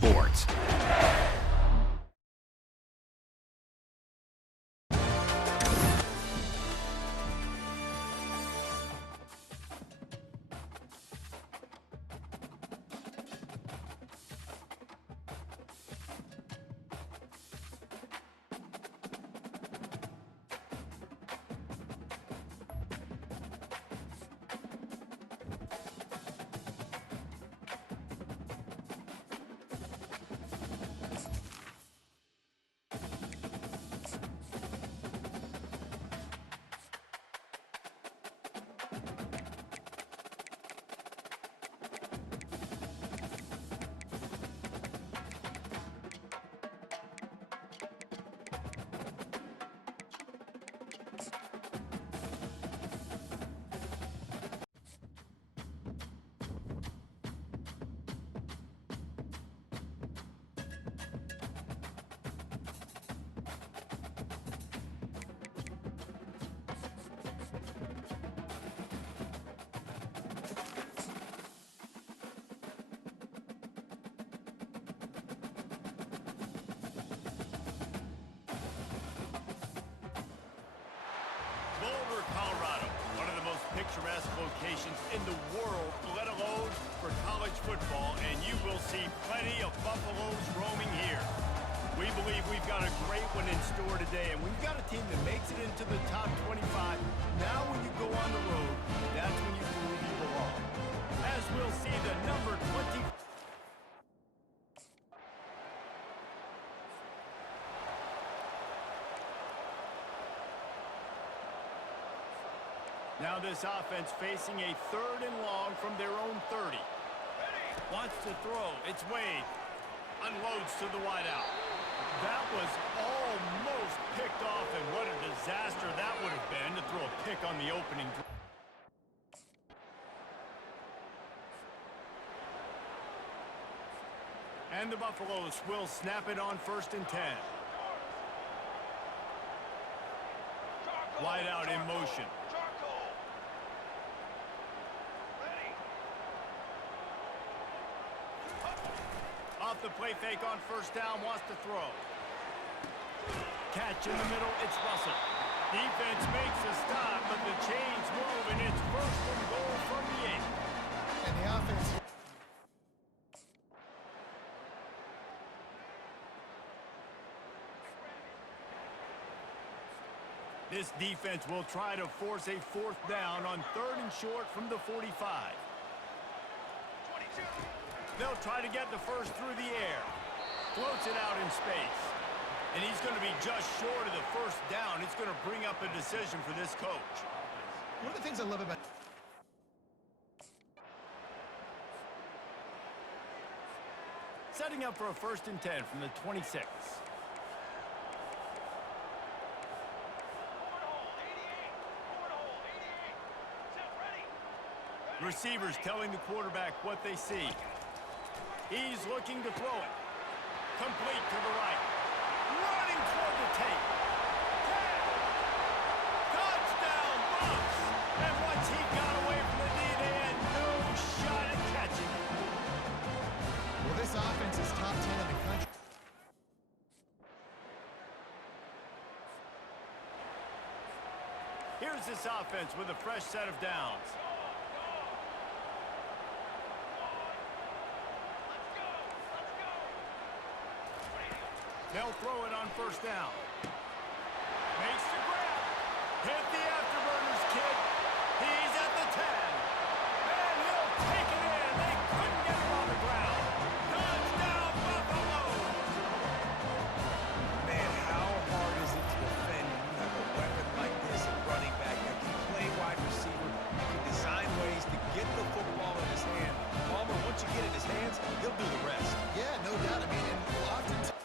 Sports. Boulder, Colorado, one of the most picturesque locations in the world, let alone for college football, and you will see plenty of Buffaloes roaming here. We believe we've got a great one in store today, and we've got a team that makes it into the top 25. Now when you go on the road, that's when you prove you belong. As we'll see the number 20... Now this offense facing a 3rd and long from their own 30. Wants to throw. It's Wade. Unloads to the wideout. That was almost picked off, and what a disaster that would have been to throw a pick on the opening drive. And the Buffaloes will snap it on 1st and 10. Wideout in motion. Off the play fake on 1st down, wants to throw. Catch in the middle, it's Russell. Defense makes a stop, but the chains move, and it's 1st and goal from the 8. And the offense... This defense will try to force a 4th down on 3rd and short from the 45. 22. They'll try to get the first through the air. Floats it out in space. And he's going to be just short of the 1st down. It's going to bring up a decision for this coach. One of the things I love about... Setting up for a 1st and 10 from the 26. Receivers telling the quarterback what they see. He's looking to throw it. Complete to the right. Running toward the tape. Touchdown, Buffs! And once he got away from the D, they had no shot at catching it. Well, this offense is top 10 in the country. Here's this offense with a fresh set of downs. They'll throw it on 1st down. Makes the grab. Hit the afterburners, kid. He's at the 10. And he'll take it in. They couldn't get him on the ground. Touchdown, Buffaloes. Man, how hard is it to defend when you have a weapon like this at running back that can play wide receiver, that can design ways to get the football in his hand. Palmer, once you get it in his hands, he'll do the rest. Yeah, no doubt. I mean, and often...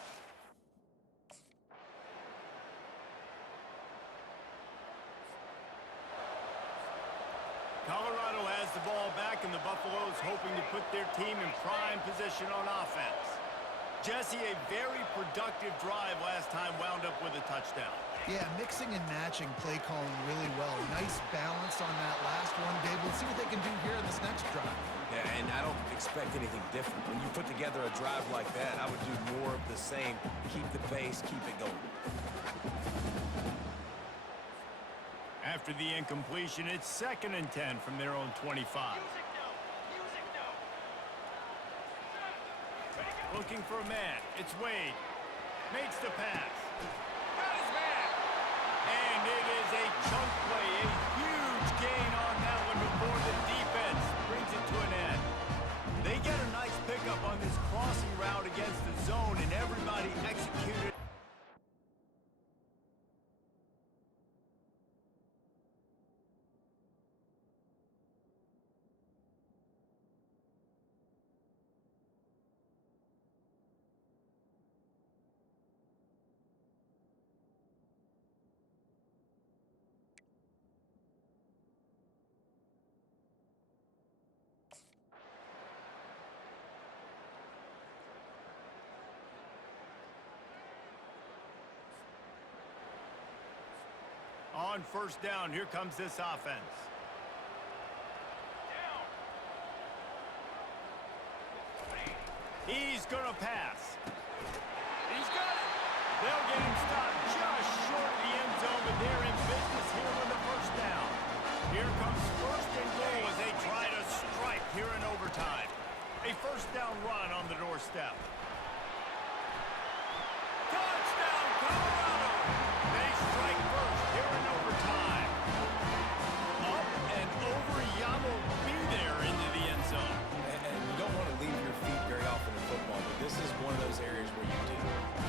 Colorado has the ball back, and the Buffaloes hoping to put their team in prime position on offense. Jesse, a very productive drive last time wound up with a touchdown. Yeah, mixing and matching play calling really well. Nice balance on that last one, Dave. We'll see what they can do here in this next drive. Yeah, and and I don't expect anything different. When you put together a drive like that, I would do more of the same. Keep the pace, keep it going. After the incompletion, it's 2nd and 10 from their own 25. Looking for a man. It's Wade. Makes the pass. Got his man. And it is a chunk play. A huge gain on that one before the defense brings it to an end. They get a nice pickup on this crossing route against the zone, and everybody executed. On 1st down, here comes this offense. He's going to pass. He's got it. They'll get him stopped just short of the end zone, but they're in business here on the 1st down. Here comes 1st and goal as they try to strike here in overtime. A 1st down run on the doorstep. Touchdown, Colorado! They strike first here in overtime. Up and over, Yamo be there into the end zone. And you don't want to leave your feet very often in football, but this is one of those areas where you do.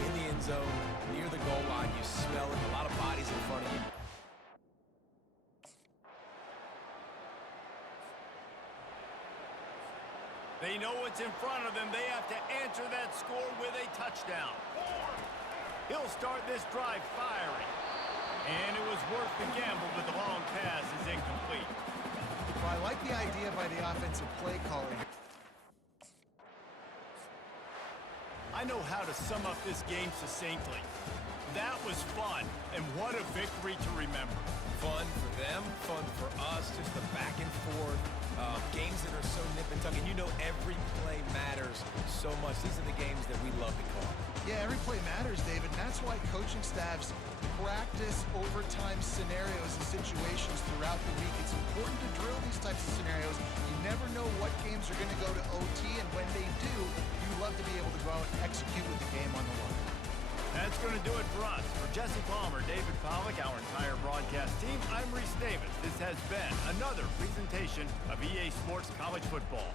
In the end zone, near the goal line, you smell it, a lot of bodies in front of you. They know what's in front of them. They have to answer that score with a touchdown. He'll start this drive firing. And it was worth the gamble, but the long pass is incomplete. Well, I like the idea by the offensive play caller. I know how to sum up this game succinctly. That was fun, and what a victory to remember. Fun for them, fun for us, just the back and forth. Games that are so nip and tuck, and you know every play matters so much. These are the games that we love to call. Yeah, every play matters, David, and that's why coaching staffs practice overtime scenarios and situations throughout the week. It's important to drill these types of scenarios. You never know what games are going to go to OT, and when they do, you love to be able to go out and execute with the game on the line. That's going to do it for us. For Jesse Palmer, David Pollack, our entire broadcast team, I'm Reese Davis. This has been another presentation of EA Sports College Football.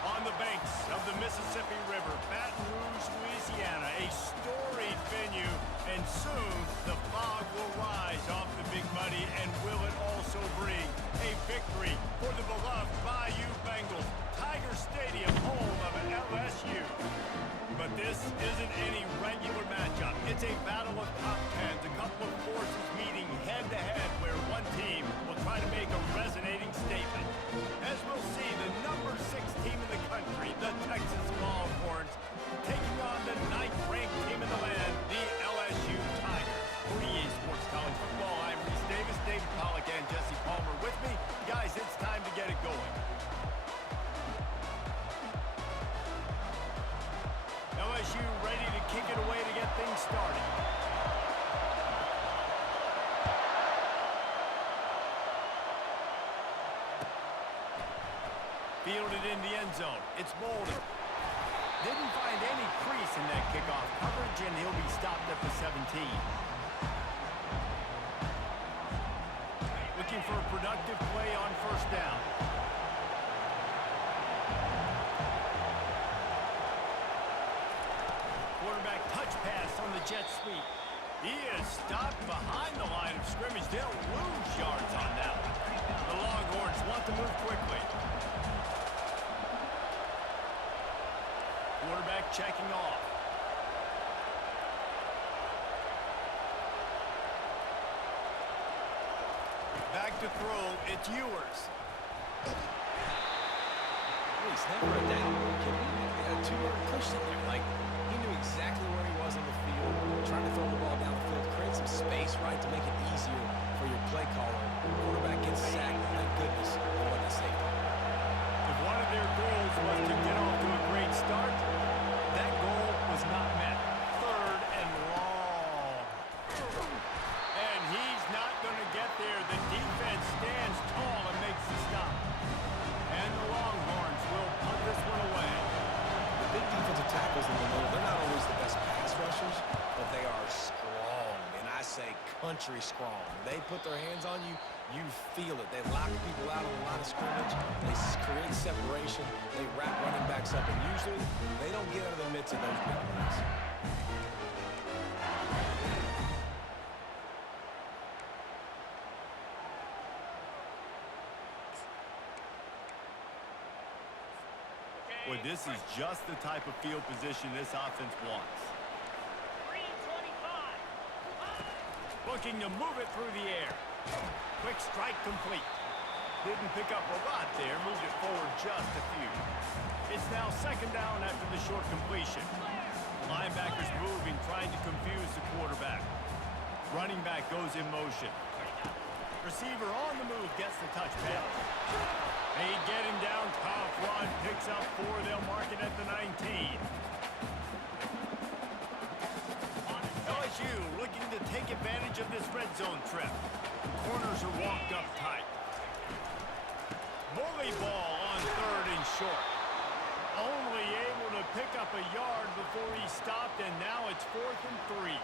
On the banks of the Mississippi River, Baton Rouge, Louisiana, a storied venue, and soon the fog will rise off the Big Muddy, and will it also bring a victory for the beloved Bayou Bengals, Tiger Stadium, home of LSU. But this isn't any regular matchup. It's a battle of top tens, a couple of forces meeting head-to-head, where one team will try to make a resonating statement. As we'll see, the number 6 team in the country, the Texas Longhorns, taking on the 9th-ranked team in the land, the LSU Tigers. For EA Sports College Football, I'm Reese Davis, David Pollack, and Jesse Palmer with me. kick it away to get things started. Fielded in the end zone. It's Bolden. Didn't find any crease in that kickoff coverage, and he'll be stopped at the 17. Looking for a productive play on first down. Quarterback touch pass on the jet sweep. He is stopped behind the line of scrimmage. They'll lose yards on that one. The Longhorns want to move quickly. Quarterback checking off. Back to throw, it's Ewers. He's never a down. He had a two-yard push in there. Like, he knew exactly where he was on the field, trying to throw the ball down the field, create some space, right, to make it easier for your play caller. Quarterback gets sacked. Thank goodness there wasn't a safety. If one of their goals was to get off to a great start, that goal was not met. Third and long. And he's not going to get there. The defense stands tall and makes the stop. And the Longhorns will punt this one away. The big defensive tackles in the middle, they're not always the best pass rushers, but they are strong, and I say country strong. They put their hands on you, you feel it. They lock people out on the line of scrimmage. They create separation. They wrap running backs up, and usually they don't get out of the midst of those big plays. Well, this is just the type of field position this offense wants. 325. Looking to move it through the air. Quick strike complete. Didn't pick up a lot there. Moved it forward just a few. It's now second down after the short completion. Linebackers moving, trying to confuse the quarterback. Running back goes in motion. Receiver on the move gets the touch pass. They get him down, tough run, picks up 4, they'll mark it at the 19. LSU looking to take advantage of this red zone trip. Corners are walked up tight. Bully ball on third and short. Only able to pick up a yard before he stopped, and now it's 4th and 3.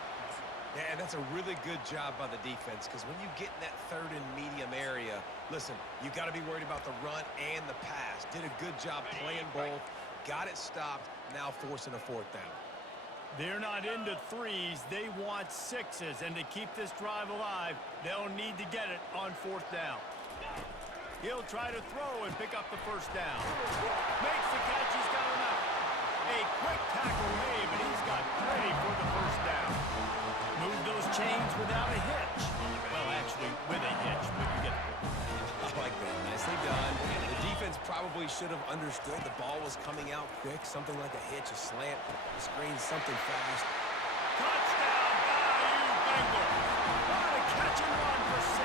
Yeah, and that's a really good job by the defense, because when you get in that third and medium area, listen, you got to be worried about the run and the pass. Did a good job playing both, got it stopped, now forcing a 4th down. They're not into 3s, they want 6s, and to keep this drive alive, they'll need to get it on 4th down. He'll try to throw and pick up the first down. Makes the catch, he's got enough. A quick tackle made, but he's got plenty for the first down. Move those chains without a hitch. Well, actually, with a hitch, but you get the point. I like that. Nicely done. The defense probably should have understood the ball was coming out quick, something like a hitch, a slant, a screen, something fast. Touchdown, Bayou Bengals. What a catch and run for 6.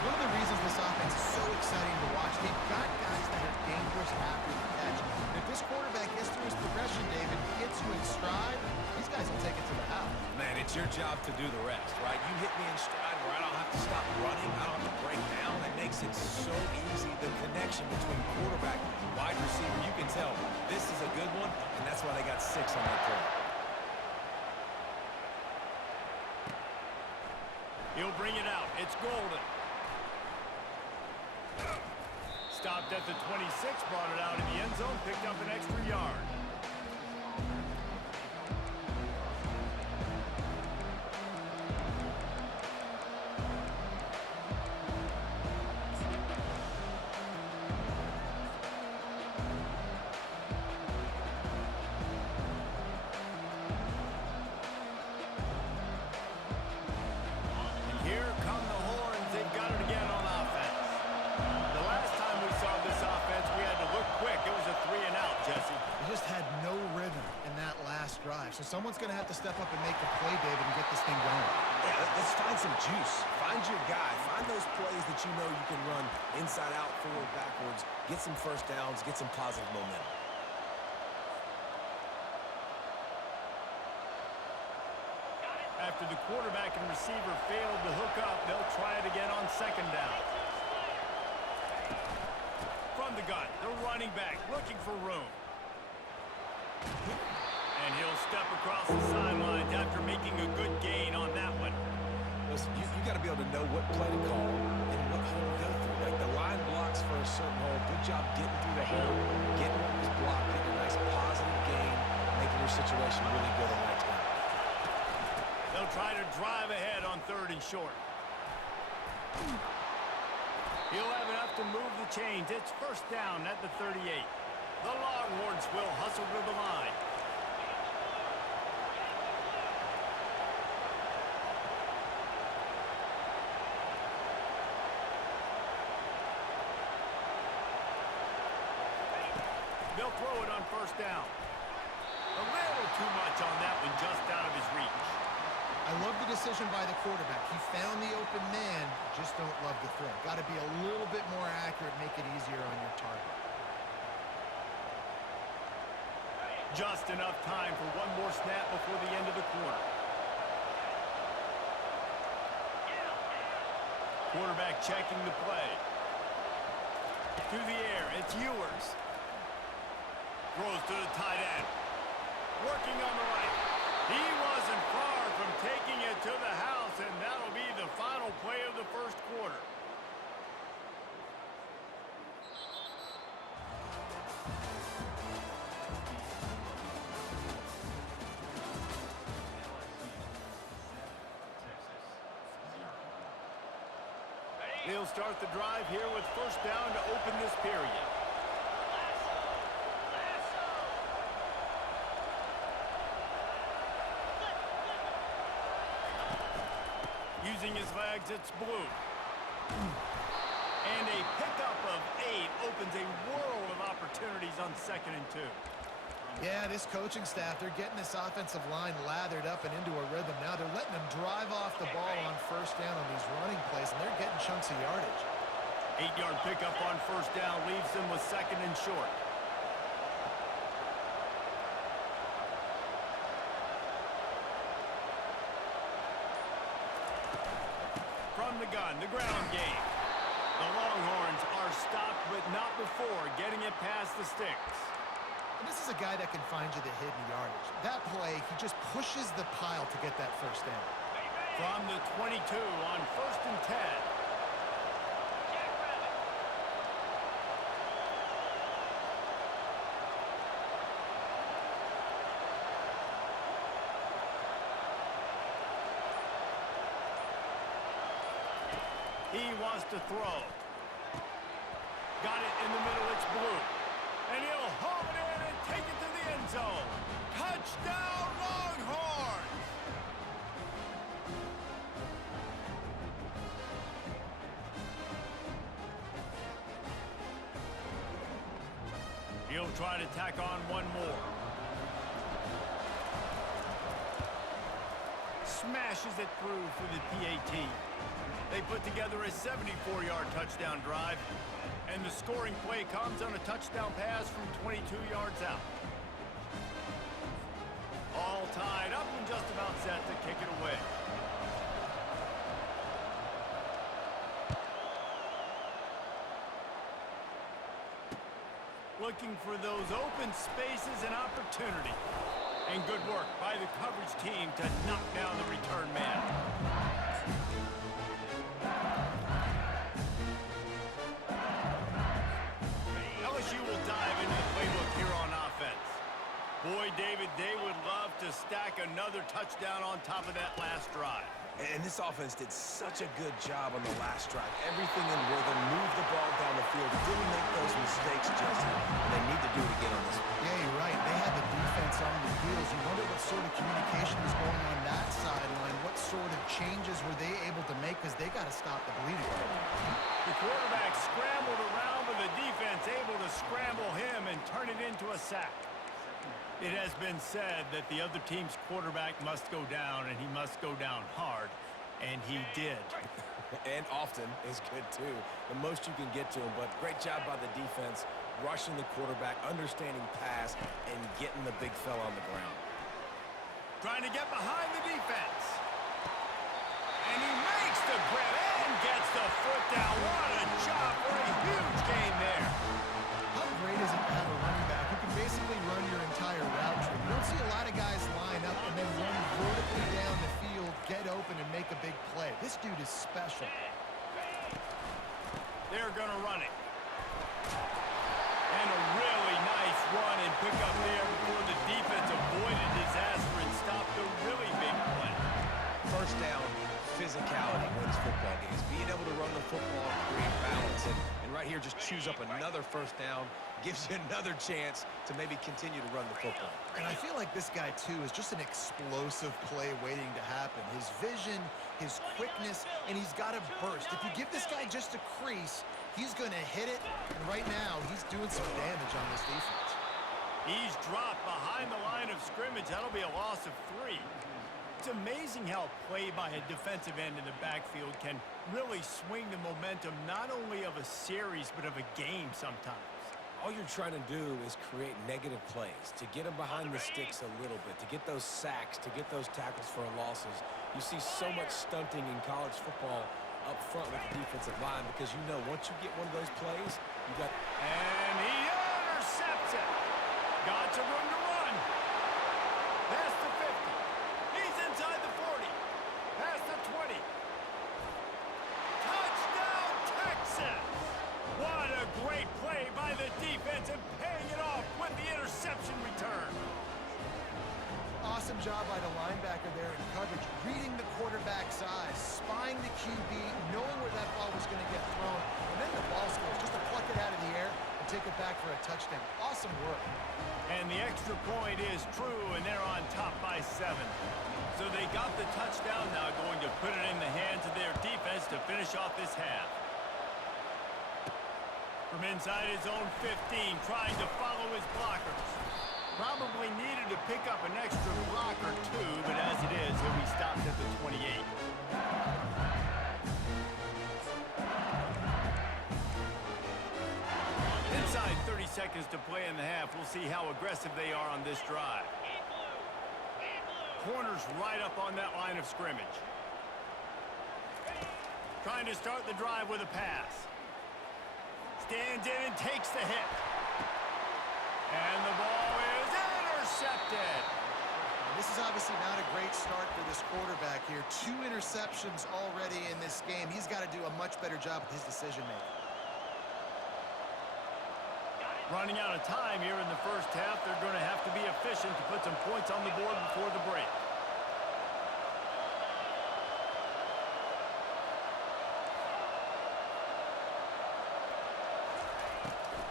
One of the reasons this offense is so exciting to watch, they've got guys that are dangerous after the catch. And if this quarterback gets through his progression, David, gets you in stride, these guys will take it to the house. Man, it's your job to do the rest, right? You hit me in stride where I don't have to stop running, I don't have to break down. That makes it so easy. The connection between quarterback and wide receiver, you can tell this is a good one, and that's why they got 6 on that play. He'll bring it out. It's Golden. Stopped at the 26, brought it out in the end zone, picked up an extra yard. So someone's going to have to step up and make the play, David, and get this thing going. Yeah, let's find some juice. Find your guy. Find those plays that you know you can run inside out, forward, backwards. Get some first downs. Get some positive momentum. After the quarterback and receiver failed to hook up, they'll try it again on second down. From the gun, the running back looking for room. And he'll step across the sidelines after making a good gain on that one. Listen, you got to be able to know what play to call and what hole to go through. Like the line blocks for a certain hole. Good job getting through the hole, getting what was blocked, getting a nice positive gain, making your situation really good on that time. They'll try to drive ahead on 3rd and short. He'll have enough to move the chains. It's first down at the 38. The Longhorns will hustle to the line. They'll throw it on first down. A little too much on that one, just out of his reach. I love the decision by the quarterback. He found the open man, just don't love the throw. Got to be a little bit more accurate, make it easier on your target. Just enough time for one more snap before the end of the quarter. Quarterback checking the play. To the air, it's Ewers. Throws to the tight end. Working on the right. He wasn't far from taking it to the house, and that'll be the final play of the first quarter. They'll start the drive here with first down to open this period. Using his legs, it's Blue. And a pickup of 8 opens a world of opportunities on 2nd and 2. Yeah, this coaching staff, they're getting this offensive line lathered up and into a rhythm. Now they're letting them drive off the ball on first down on these running plays, and they're getting chunks of yardage. 8-yard pickup on first down leaves them with 2nd and short. From the gun, the ground game. The Longhorns are stopped, but not before getting it past the sticks. And this is a guy that can find you the hidden yardage. That play, he just pushes the pile to get that first down. From the 22 on 1st and 10. He wants to throw. Got it in the middle, it's Blue. And he'll haul it in and take it to the end zone. Touchdown, Longhorns! He'll try to tack on one more. Smashes it through for the PAT. They put together a 74-yard touchdown drive, and the scoring play comes on a touchdown pass from 22 yards out. All tied up and just about set to kick it away. Looking for those open spaces and opportunity. And good work by the coverage team to knock down the return man. LSU will dive into the playbook here on offense. Boy, David, they would love to stack another touchdown on top of that last drive. And this offense did such a good job on the last drive. Everything in rhythm, moved the ball down the field, didn't make those mistakes, Justin. And they need to do it again on this one. Yeah, you're right. They had the defense on the heels. You wonder what sort of communication was going on that sideline. What sort of changes were they able to make, because they got to stop the bleeding. The quarterback scrambled around, but the defense able to scramble him and turn it into a sack. It has been said that the other team's quarterback must go down, and he must go down hard, and he did. And often is good, too. The most you can get to him, but great job by the defense, rushing the quarterback, understanding pass, and getting the big fella on the ground. Trying to get behind the defense. touchdown. What a job for a huge gain there. How great is it to have a running back who can basically run your entire route tree? You don't see a lot of guys line up and then run vertically down the field, get open, and make a big play. This dude is special. They're going to run it. And a really nice run and pick up there before the defense avoided disaster and stopped a really big play. First down, physicality wins football games. Being able to run the football and create balance. And right here, just choose up another first down, gives you another chance to maybe continue to run the football. And I feel like this guy, too, is just an explosive play waiting to happen. His vision, his quickness, and he's got a burst. If you give this guy just a crease, he's going to hit it. And right now, he's doing some damage on this defense. He's dropped behind the line of scrimmage. That'll be a loss of 3. It's amazing how play by a defensive end in the backfield can really swing the momentum not only of a series but of a game sometimes. All you're trying to do is create negative plays, to get them behind the sticks a little bit, to get those sacks, to get those tackles for losses. You see so much stunting in college football up front with the defensive line because you know once you get one of those plays, you got... And he intercepts it. Got some room to run. Past the 50. He's inside the 40. Past the 20. Touchdown, Texas! What a great play by the defense and paying it off with the interception return. Awesome job by the linebacker there in coverage, reading the quarterback's eyes, spying the QB, knowing where that ball was going to get thrown, and then the ball skills, just to pluck it out of the air and take it back for a touchdown. Awesome work. And the extra point is true, and they're on top by 7. So they got the touchdown now, going to put it in the hands of their defense to finish off this half. From inside his own 15, trying to follow his blockers. Probably needed to pick up an extra block or 2, but as it is, he'll be stopped at the 28. Inside 30 seconds to play in the half. We'll see how aggressive they are on this drive. Corners right up on that line of scrimmage. Trying to start the drive with a pass. Stands in and takes the hit. And the ball is intercepted. This is obviously not a great start for this quarterback here. 2 interceptions already in this game. He's got to do a much better job with his decision-making. Running out of time here in the first half. They're going to have to be efficient to put some points on the board before the break.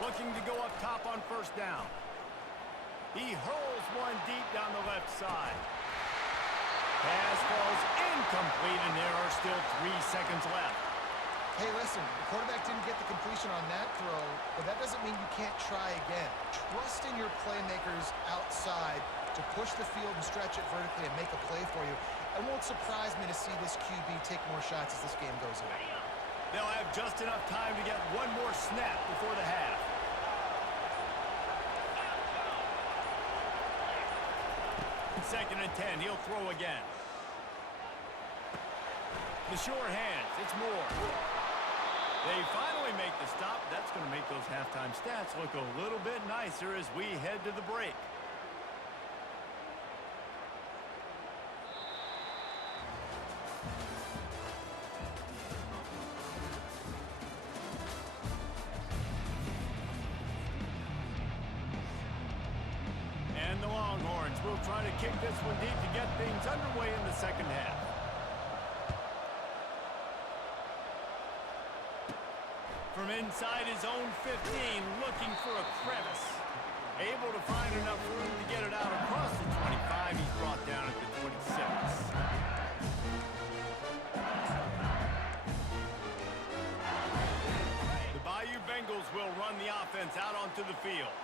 Looking to go up top on first down. He hurls one deep down the left side. Pass falls incomplete, and there are still 3 seconds left. Hey, listen, the quarterback didn't get the completion on that throw, but that doesn't mean you can't try again. Trust in your playmakers outside to push the field and stretch it vertically and make a play for you. It won't surprise me to see this QB take more shots as this game goes on. They'll have just enough time to get one more snap before the half. Second and 10, he'll throw again. The sure hands, it's Moore. They finally make the stop. That's going to make those halftime stats look a little bit nicer as we head to the break. And the Longhorns will try to kick this one deep to get things underway in the second half. From inside his own 15, looking for a crevice. Able to find enough room to get it out across the 25. He's brought down at the 26. The Bayou Bengals will run the offense out onto the field.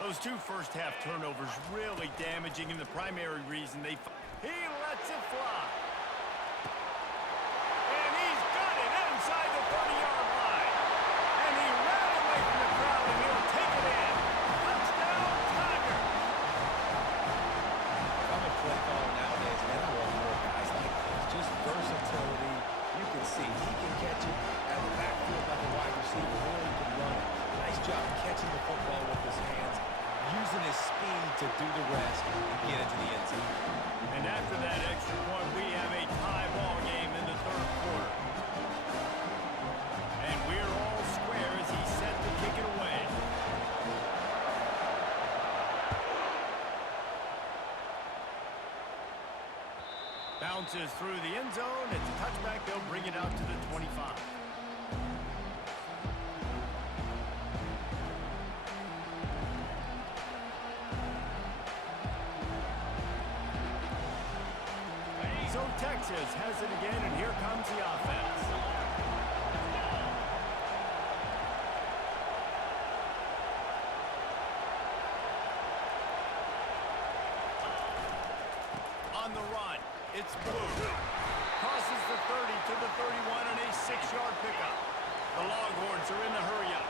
Those 2 first-half turnovers really damaging, and the primary reason he lets it fly. And he's got it inside the 30-yard line. And he ran away from the crowd, and he'll take it in. Touchdown, Tiger. I'm a play caller nowadays, man. I want more guys like this. Just versatility. You can see he can catch it out of the back catching the football with his hands, using his speed to do the rest and get into the end zone. And after that extra point, we have a tie ball game in the third quarter. And we're all square as he's set to kick it away. Bounces through the end zone. It's a touchback. They'll bring it out to the 25. So Texas has it again, and here comes the offense. On the run, it's Blue. Crosses the 30 to the 31 and a 6-yard pickup. The Longhorns are in the hurry-up.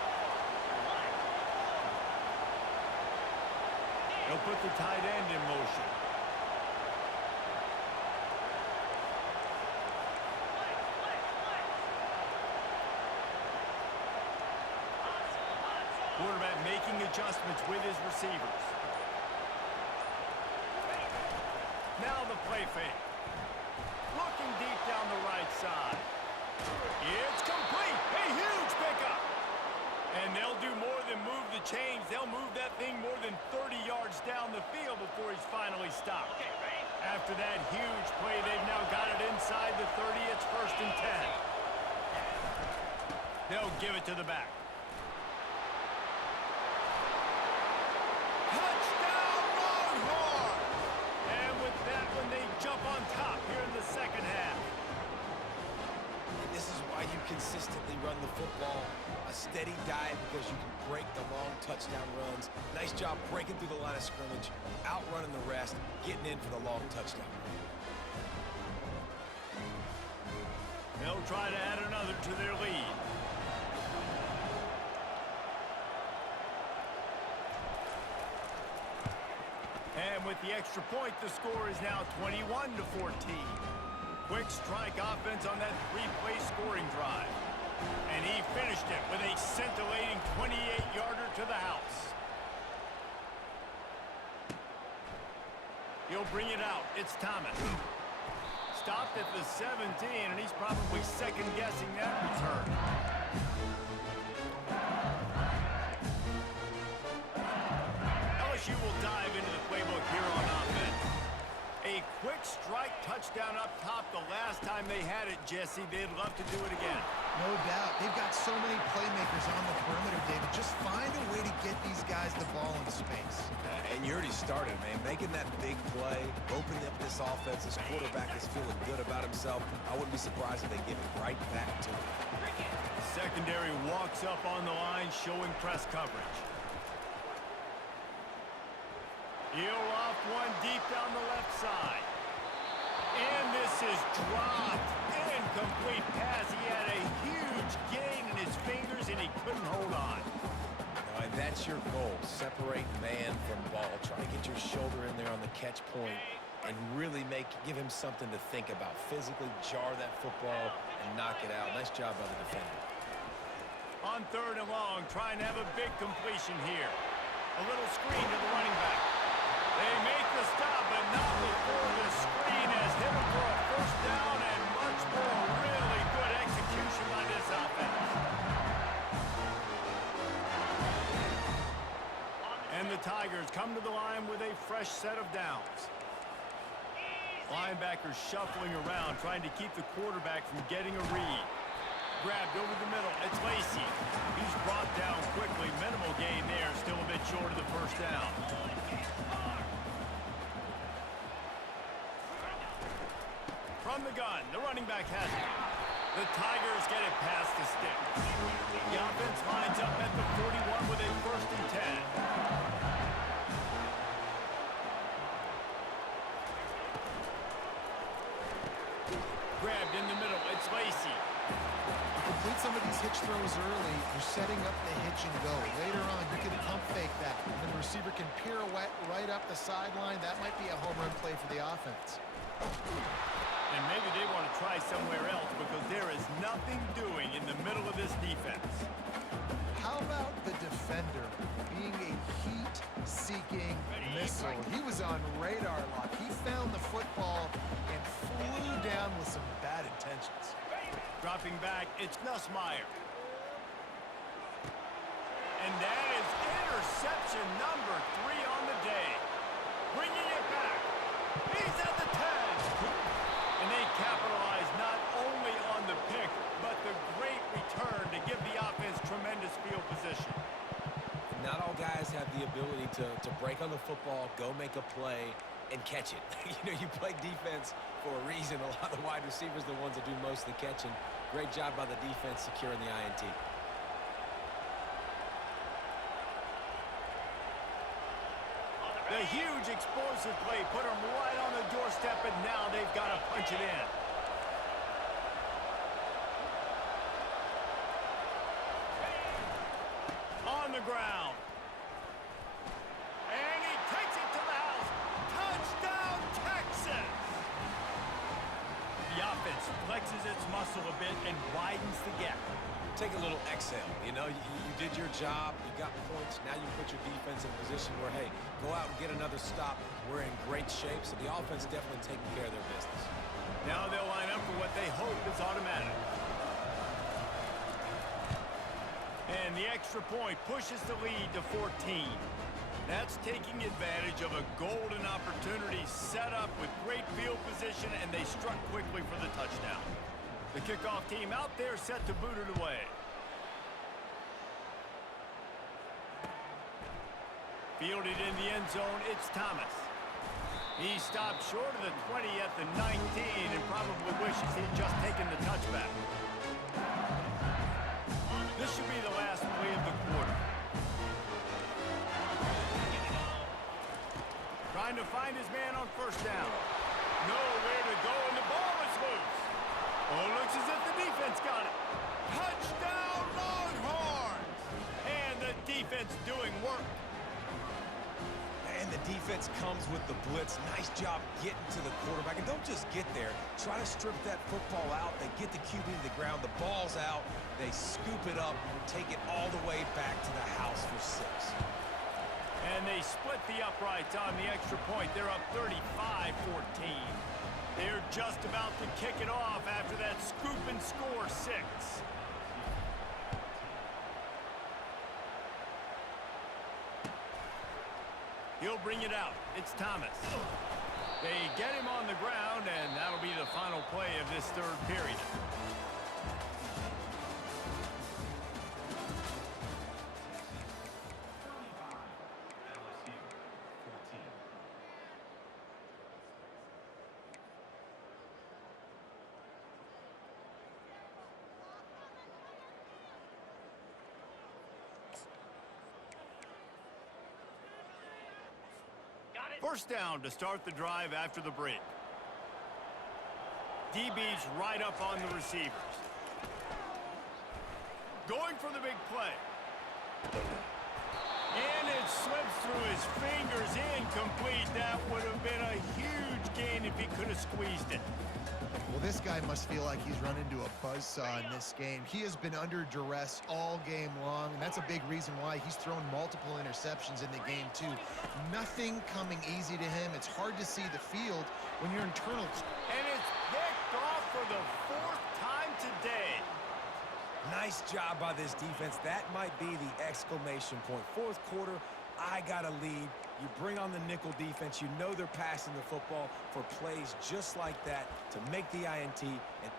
They'll put the tight end in motion. Quarterback making adjustments with his receivers. Now the play fake. Looking deep down the right side. It's complete. A huge pickup. And they'll do more than move the chains. They'll move that thing more than 30 yards down the field before he's finally stopped. After that huge play, they've now got it inside the 30. It's 1st and 10. They'll give it to the back. Touchdown, Longhorns! And with that one, they jump on top here in the second half. And this is why you consistently run the football. A steady diet because you can break the long touchdown runs. Nice job breaking through the line of scrimmage, outrunning the rest, getting in for the long touchdown run. They'll try to add another to their lead. And with the extra point, the score is now 21-14. Quick strike offense on that 3-play scoring drive. And he finished it with a scintillating 28-yarder to the house. He'll bring it out. It's Thomas. Stopped at the 17, and he's probably second-guessing that return. LSU will dive into the playbook here on offense. A quick strike touchdown up top the last time they had it, Jesse. They'd love to do it again. No doubt. They've got so many playmakers on the perimeter, David. Just find a way to get these guys the ball in space. And you already started, man. Making that big play, opening up this offense. This quarterback is feeling good about himself. I wouldn't be surprised if they give it right back to him. Secondary walks up on the line, showing press coverage. He'll off one deep down the left side. And this is dropped. Incomplete pass. He had a huge gain in his fingers, and he couldn't hold on. And that's your goal. Separate man from ball. Try to get your shoulder in there on the catch point and really give him something to think about. Physically jar that football and knock it out. Nice job by the defender. On 3rd and long, trying to have a big completion here. A little screen to the running back. They make the stop, but not before the screen has hit him for a 1st down and much more. Really good execution by this offense. And the Tigers come to the line with a fresh set of downs. Linebackers shuffling around, trying to keep the quarterback from getting a read. Grabbed over the middle. It's Lacey. He's brought down quickly. Minimal gain there. Still a bit short of the 1st down. From the gun, the running back has it. The Tigers get it past the sticks. The offense lines up at the 41 with a 1st and 10. Grabbed in the middle. It's Lacey. Complete some of these hitch throws early. You're setting up the hitch and go. Later on, you can pump fake that. And the receiver can pirouette right up the sideline. That might be a home run play for the offense. And maybe they want to try somewhere else because there is nothing doing in the middle of this defense. How about the defender being a heat-seeking missile? He was on radar lock. He found the football and flew down with some bad intentions. Dropping back, it's Nussmeier. And that is interception number 3 on the day. Bringing it back. He's at the 10. And they capitalize not only on the pick, but the great return to give the offense tremendous field position. Not all guys have the ability to break on the football, go make a play, and catch it. You play defense for a reason. A lot of the wide receivers are the ones that do most of the catching. Great job by the defense securing the INT. The huge explosive play put them right on the doorstep, and now they've got to punch it in. On the ground. And he takes it to the house. Touchdown, Texas! The offense flexes its muscle a bit and widens the gap. Take a little exhale. You did your job. You got points. Now you put your defense in a position where, hey, go out and get another stop. We're in great shape, so the offense definitely taking care of their business. Now they'll line up for what they hope is automatic. And the extra point pushes the lead to 14. That's taking advantage of a golden opportunity set up with great field position, and they struck quickly for the touchdown. The kickoff team out there set to boot it away. Fielded in the end zone, it's Thomas. He stopped short of the 20 at the 19 and probably wishes he'd just taken the touchback. This should be the last play of the quarter. Trying to find his man on first down. Nowhere to go, and the ball is loose. Oh, it looks as if the defense got it. Touchdown, Longhorns! And the defense doing work. And the defense comes with the blitz. Nice job getting to the quarterback. And don't just get there. Try to strip that football out. They get the QB to the ground. The ball's out. They scoop it up, take it all the way back to the house for 6. And they split the uprights on the extra point. They're up 35-14. They're just about to kick it off after that scoop and score 6. He'll bring it out. It's Thomas. They get him on the ground, and that'll be the final play of this third period. First down to start the drive after the break. DB's right up on the receivers. Going for the big play. And it slips through his fingers, incomplete. That would have been a huge gain if he could have squeezed it. Well, this guy must feel like he's run into a buzzsaw in this game. He has been under duress all game long, and that's a big reason why he's thrown multiple interceptions in the game, too. Nothing coming easy to him. It's hard to see the field when you're internal. And it's picked off for the 4th time today. Nice job by this defense. That might be the exclamation point. 4th quarter, I got a lead. You bring on the nickel defense. You know they're passing the football for plays just like that to make the INT. And